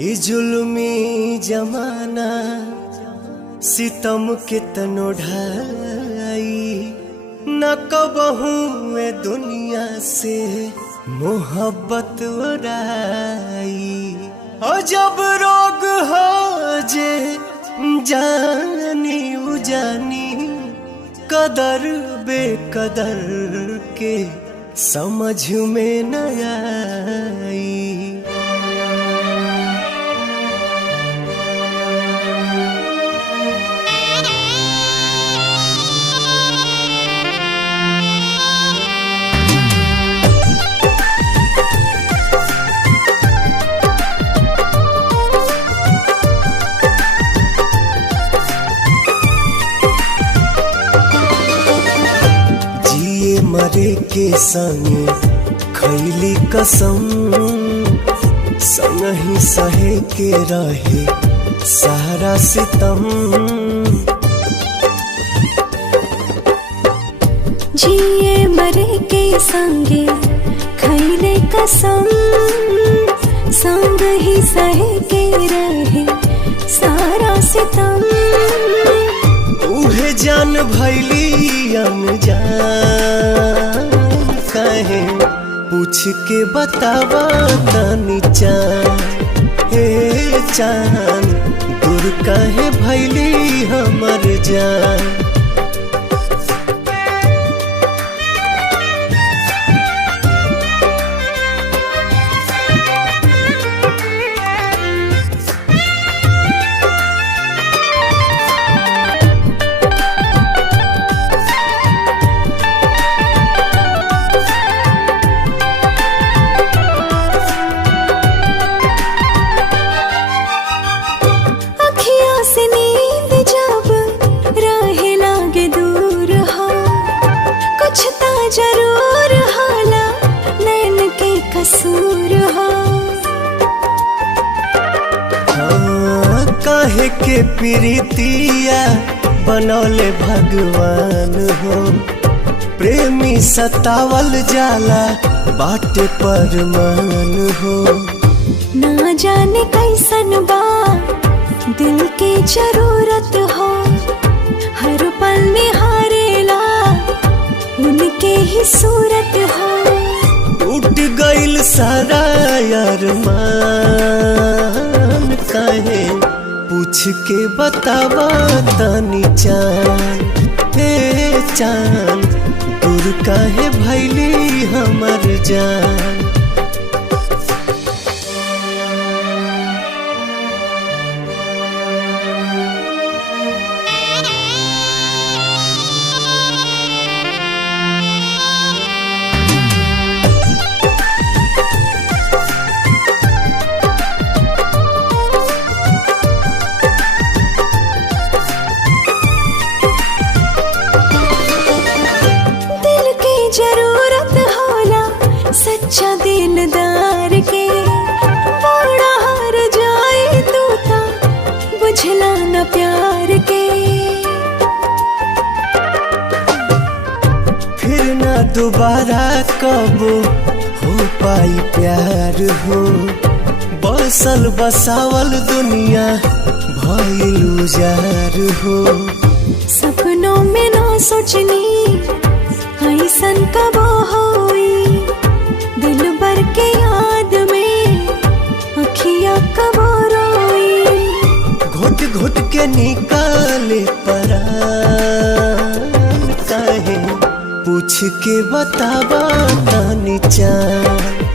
ई जुल्मी जमाना सितम के तनो ढाई न कबहू ए दुनिया से मोहब्बत उड़ाई। और जब रोग हो जे जानी उजानी कदर बेकदर के समझ में न आई। मरे के संगे खैली कसम संग ही सहे के रहे सारा सितम। जिए मरे के संगे खैले कसम संग ही सहे के रहे सारा सितम। उहे जान भैली अनजान कहे पूछ के बतावा तनी चान। हे चान दूर कहे भैली हमर जान। जरूर हाला नैन के कसूर हो। हाँ, काहे के प्रीतिया बनौले भगवान हो। प्रेमी सतावल जाला बाटे परमान हो। ना जाने कैसन बा दिल के जरूरत हो। हर पल निहारेला उनके ही सूरत हो। टूट गइल सारा अरमान काहे पूछ के बतावा तनी चान। हे चान दूर काहे भैली हमर जान। जरूरत होला सच्चा दिलदार के। बड़ा हार जाए तू था बुझला न प्यार के। फिर ना दोबारा कब हो पाई प्यार हो। बसल बसावल दुनिया भइल उजार हो। सपनों में ना सोचनी ऐसन कब होई दिल भर के याद में अखियाँ कब रोई। घुट घुट के निकाले परान काहे पूछ के बतावा तनी चान।